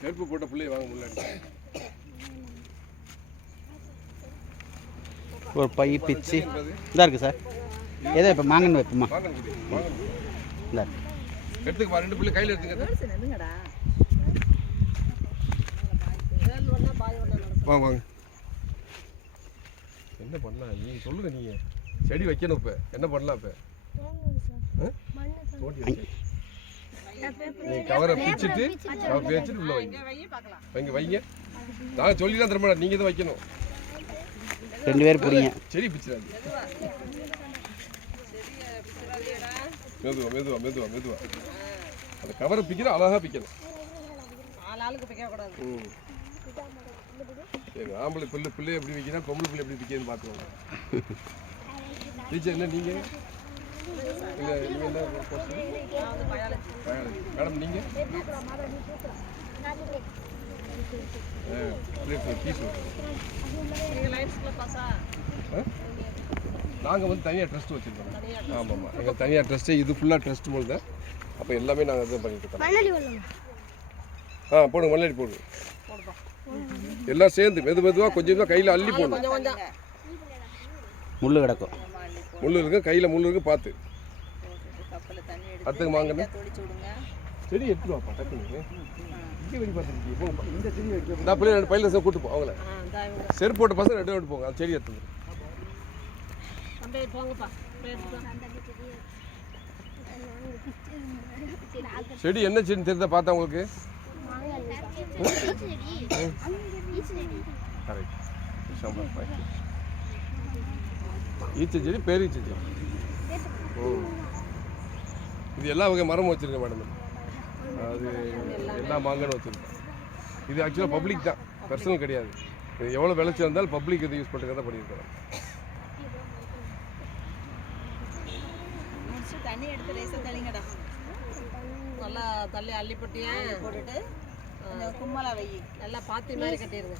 செருப்பு போட்ட பிள்ளைய வாங்க முடியல. ஒரு பை பிச்சு இதாக இருக்குது சார். ஏதோ இப்போ மாங்கன்னு வைப்போமா? இல்லை எடுத்துக்கு ரெண்டு பிள்ளை கையில் எடுத்துக்க. வாங்க வாங்க. என்ன பண்ணலாம் நீங்க சொல்லுங்க. நீங்க செடி வைக்கணும். இப்போ என்ன பண்ணலாம்? இப்போ நீ கவரை பிச்சுட்டு உள்ள வைங்க. வைங்க. நாங்கள் சொல்லி தான் தரமாட்டோம். நீங்கள் தான் வைக்கணும். 2 பேர் பிடிங்க. செடி பிச்சுறாது. மெதுவா அந்த கவரை பிக்கிற அழகா பிக்கணும். ஆம்பளை பிள்ளை எப்படி வைக்கணும், பொம்பளை பிள்ளை எப்படி பிக்கிறதுன்னு பார்த்துக்கோங்க. டீச்சர் என்ன நீங்கள் இல்லை நீங்கள் என்ன மேடம் நீங்கள் நாங்கள் வந்து தனியாக ட்ரஸ்ட் வச்சுருக்கோம். ஆமாம் எங்கள் தனியாக ட்ரஸ்ட்டு இது ஃபுல்லாக ட்ரஸ்ட் போல் தான். அப்போ எல்லாமே நாங்கள் இதை பண்ணிட்டு இருக்கோம். போடுங்க மண்ணடி போடுங்க. எல்லாம் சேர்ந்து மெதுவாக கொஞ்சம் கையில் அள்ளி போடணும். முள்ளு கிடக்கும். முள்ளு இருக்கு, கையில் முள்ளு இருக்கு. பார்த்து அடுத்துக்கு வாங்கண்ணே. செடி எடுத்துருவாப்பா டக்குன்னு. இங்கே வரி பார்த்துருக்கீங்க. இந்த செடி வைக்க நான் பிள்ளை 2 பையில கூட்டு போ. அவங்கள செருப்பு போட்ட பசங்க 2 எடுத்து போங்க. அந்த செடி எடுத்து செடி என்ன செடின்னு தெரிஞ்சா பார்த்தா உங்களுக்கு ஈச்ச செடி, பேரீச்ச செடி. இது எல்லா வகை மரமும் வச்சுருக்கேன் மேடம். அது எல்லா மாங்கன்னு வச்சுருக்கேன். இது ஆக்சுவலாக பப்ளிக் தான், பர்சனல் கிடையாது. இது எவ்வளோ விளைச்சி இருந்தாலும் பப்ளிக் இது யூஸ் பண்ணுறதுக்காக தான் பண்ணியிருக்கிறேன். தண்ணி எடுத்து ரைஸை தெளிங்கடா. நல்லா தள்ளி அள்ளி போட்டுட்டு கும்மலா வை. நல்லா பாத்தி மாதிரி கட்டிடுங்க.